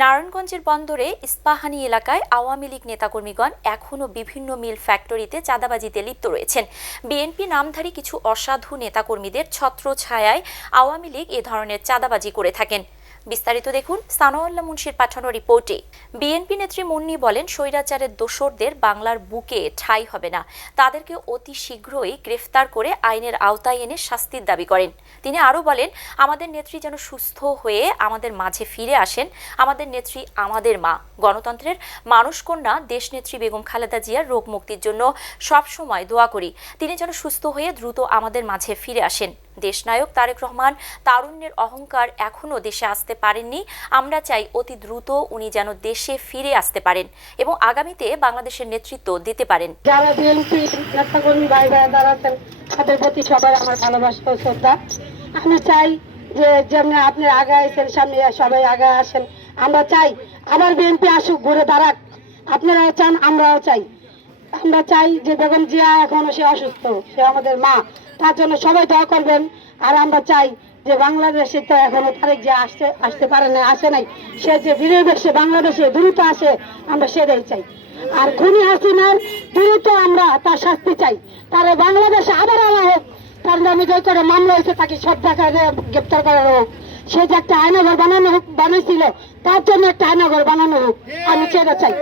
নারায়ণগঞ্জের বন্দরে ইস্পাহানি এলাকায় আওয়ামী লীগ নেতাকর্মীগণ এখনও বিভিন্ন মিল ফ্যাক্টরিতে চাঁদাবাজিতে লিপ্ত রয়েছেন। বিএনপি নামধারী কিছু অসাধু নেতাকর্মীদের ছত্রছায়ায় আওয়ামী লীগ এ ধরনের চাঁদাবাজি করে থাকেন। বিস্তারিত দেখুন সানোয়াল্লা মুন্সির পাঠানো রিপোর্টে। বিএনপি নেত্রী মুন্নি বলেন, স্বৈরাচারের দোসরদের বাংলার বুকে ঠাঁই হবে না। তাদেরকে অতি শীঘ্রই গ্রেফতার করে আইনের আওতায় এনে শাস্তির দাবি করেন। তিনি আরও বলেন, আমাদের নেত্রী যেন সুস্থ হয়ে আমাদের মাঝে ফিরে আসেন। আমাদের নেত্রী আমাদের মা। গণতন্ত্রের মানুষকন্যা দেশনেত্রী বেগম খালেদা জিয়ার রোগ মুক্তির জন্য সবসময় দোয়া করি। তিনি যেন সুস্থ হয়ে দ্রুত আমাদের মাঝে ফিরে আসেন। দেশনায়ক তারেক রহমান, তারুণ্যের অহংকার এখনও দেশে আসতে পারেননি। আমরা চাই অতি দ্রুত উনি যেন দেশে ফিরে আসতে পারেন এবং আগামীতে বাংলাদেশের নেতৃত্ব দিতে পারেন। যারা বিএনপি নেতাকর্মী ভাই ভাই দাঁড়াচ্ছেন তাদের প্রতি সবাই আমার ভালোবাসা শ্রদ্ধা। আমি চাই যে যেমন আপনি আগে আসেন সামনে সবাই আগে আসেন। আমরা চাই আবার বিএনপি আসুক, ঘুরে দাঁড়াক। আপনারাও চান, আমরাও চাই। আমরা চাই যে বেগম জিয়া এখনও সে অসুস্থ, সে আমাদের মা, তার জন্য সবাই দোয়া করবেন। আর আমরা চাই যে বাংলাদেশে তো এখনও তারেক যে আসতে আসতে পারে না, আসে নাই। সে যে ফিরে দেশে বাংলাদেশে দ্রুত আসে, আমরা সেটাই চাই। আর খুনি হাসিনার দ্রুত আমরা তার শাস্তি চাই। তার বাংলাদেশে আবার আনা হোক। তার নামে যে করে মামলা হয়েছে, তাকে শ্রদ্ধা করে গ্রেপ্তার করা হোক। সে যে একটা আয়নাঘর বানানো হোক বানিয়েছিল তার জন্য একটা আয়নাঘর বানানো হোক। আমি সেটা চাই।